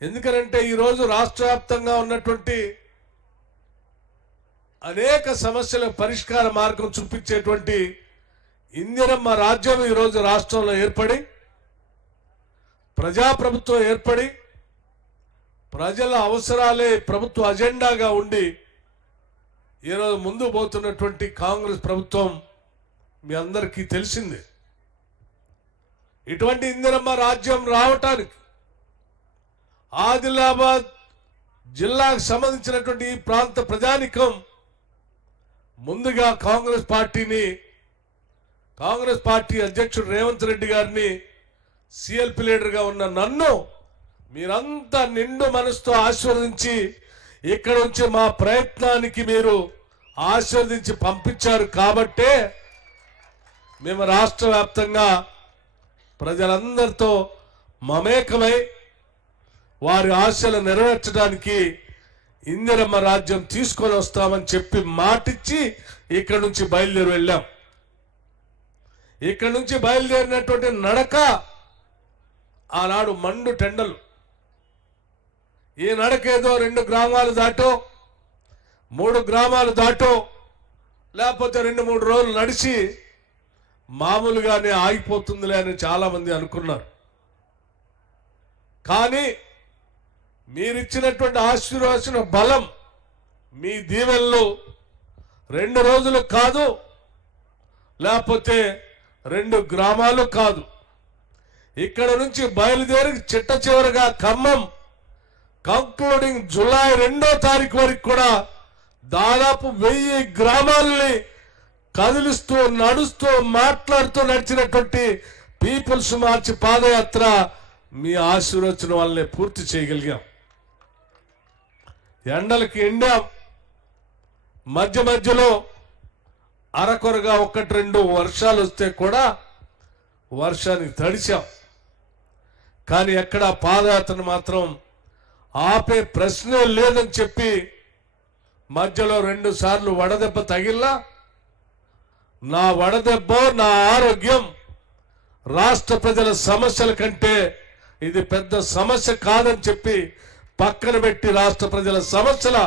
ఎందుకంటే ఈ రోజు రాష్ట్ర వ్యాప్తంగా ఉన్నటువంటి అనేక సమస్యల పరిష్కార మార్గం చూపించేటువంటి ఇందిరమ్మ రాజ్యం ఈ రోజు రాష్ట్రంలో ఏర్పడి ప్రజాప్రభుత్వం ఏర్పడి ప్రజల అవసరాలే ప్రభుత్వ అజెండాగా ఉండి ఈరోజు ముందు పోతున్నటువంటి కాంగ్రెస్ ప్రభుత్వం మీ అందరికీ తెలిసిందే. ఇటువంటి ఇందిరమ్మ రాజ్యం రావటానికి ఆదిలాబాద్ జిల్లాకు సంబంధించినటువంటి ఈ ప్రాంత ప్రజానికం ముందుగా కాంగ్రెస్ పార్టీ అధ్యక్షుడు రేవంత్ రెడ్డి గారిని సిఎల్పి లీడర్గా ఉన్న నన్ను మీరంతా నిండు మనసుతో ఆశీర్వదించి ఇక్కడ నుంచి మా ప్రయత్నానికి మీరు ఆశీర్వదించి పంపించారు కాబట్టే మేము రాష్ట్ర వ్యాప్తంగా ప్రజలందరితో మమేకమై వారి ఆశలు నెరవేర్చడానికి ఇందిరమ్మ రాజ్యం తీసుకొని వస్తామని చెప్పి మాటిచ్చి ఇక్కడ నుంచి బయలుదేరి వెళ్ళాం. ఇక్కడ నుంచి బయలుదేరినటువంటి నడక ఆనాడు మండు టెండలు. ఈ నడక ఏదో 2 గ్రామాలు దాటో 3 గ్రామాలు దాటో లేకపోతే 2-3 రోజులు నడిచి మామూలుగానే ఆగిపోతుందిలే అని చాలా మంది అనుకున్నారు. కానీ మీరిచ్చినటువంటి ఆశీర్వాదం బలం మీ దీవెనలు 2 రోజులు కాదు, లేకపోతే 2 గ్రామాలు కాదు, ఇక్కడ నుంచి బయలుదేరి చిట్ట చివరిగా ఖమ్మం కంక్లూడింగ్ జూలై 2వ తారీఖు వరకు కూడా దాదాపు 1000 గ్రామాలని కదిలిస్తూ నడుస్తూ మాట్లాడుతూ నడిచినటువంటి పీపుల్స్ మార్చ్ పాదయాత్ర మీ ఆశీర్వచనం వల్లనే పూర్తి చేయగలిగాం. ఎండలకి ఎండాం, మధ్య మధ్యలో అరకొరగా 1-2 వర్షాలు వస్తే కూడా వర్షానికి తడిచాం. కానీ ఎక్కడ పాదయాత్రను మాత్రం ఆపే ప్రశ్నే లేదని చెప్పి మధ్యలో 2 సార్లు వడదెబ్బ తగిలినా నా వడదెబ్బ నా ఆరోగ్యం రాష్ట్ర ప్రజల సమస్యల కంటే ఇది పెద్ద సమస్య కాదని చెప్పి పక్కన పెట్టి రాష్ట్ర ప్రజల సమస్యల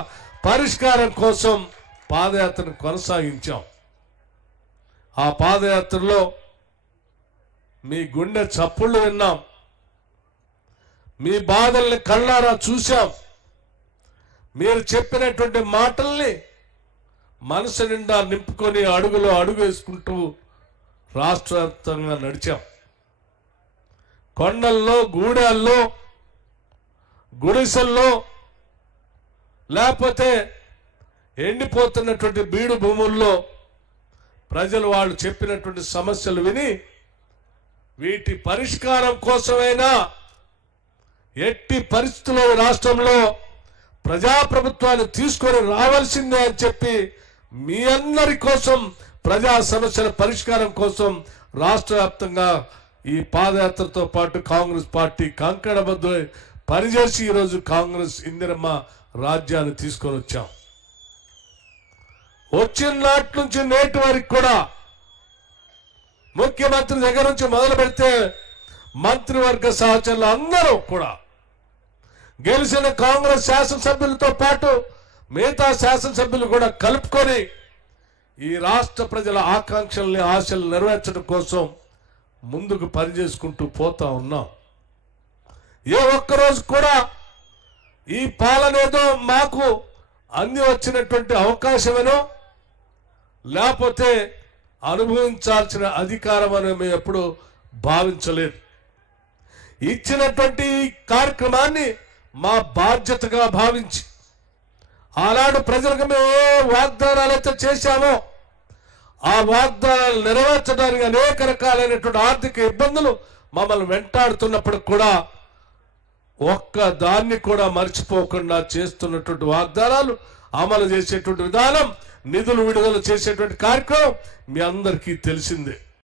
పరిష్కారం కోసం పాదయాత్రను కొనసాగించాం. ఆ పాదయాత్రలో మీ గుండె చప్పుళ్ళు విన్నాం, మీ బాధల్ని కళ్ళారా చూశాం, మీరు చెప్పినటువంటి మాటల్ని మనసు నిండా నింపుకొని అడుగులో అడుగు వేసుకుంటూ రాష్ట్ర వ్యాప్తంగా నడిచాం. కొండల్లో, గూడాల్లో, గుడిసెల్లో, లేకపోతే ఎండిపోతున్నటువంటి బీడు భూముల్లో ప్రజలు వాళ్ళు చెప్పినటువంటి సమస్యలు విని వీటి పరిష్కారం కోసమైనా ఎట్టి పరిస్థితుల్లో రాష్ట్రంలో ప్రజాప్రభుత్వాన్ని తీసుకొని రావాల్సిందే అని చెప్పి మీ అందరి కోసం ప్రజా సమస్యల పరిష్కారం కోసం రాష్ట్ర వ్యాప్తంగా ఈ పాదయాత్రతో పాటు కాంగ్రెస్ పార్టీ కంకణబద్ద పనిచేసి ఈరోజు కాంగ్రెస్ ఇందిరమ్మ రాజ్యాన్ని తీసుకొని వచ్చాం. వచ్చిన నాటి నుంచి నేటి వరకు కూడా ముఖ్యమంత్రి దగ్గర నుంచి మొదలు పెడితే మంత్రివర్గ సహచరులు అందరూ కూడా గెలిచిన కాంగ్రెస్ శాసనసభ్యులతో పాటు మిగతా శాసనసభ్యులు కూడా కలుపుకొని ఈ రాష్ట్ర ప్రజల ఆకాంక్షల్ని ఆశలు నెరవేర్చడం కోసం ముందుకు పనిచేసుకుంటూ పోతా ఉన్నాం. ఏ ఒక్కరోజు కూడా ఈ పాలనేదో మాకు అంది వచ్చినటువంటి అవకాశమేనో లేకపోతే అనుభవించాల్సిన అధికారం అని మేము ఎప్పుడు భావించలేదు. ఇచ్చినటువంటి ఈ కార్యక్రమాన్ని మా బాధ్యతగా భావించి ఆనాడు ప్రజలకు మేము ఏ వాగ్దానాలు అయితే చేశామో ఆ వాగ్దానాలు నెరవేర్చడానికి అనేక రకాలైనటువంటి ఆర్థిక ఇబ్బందులు మమ్మల్ని వెంటాడుతున్నప్పుడు కూడా ఒక్క దాన్ని కూడా మర్చిపోకుండా చేస్తున్నటువంటి వాగ్దానాలు అమలు చేసేటువంటి విధానం, నిధులు విడుదల చేసేటువంటి కార్యక్రమం మీ అందరికీ తెలిసిందే.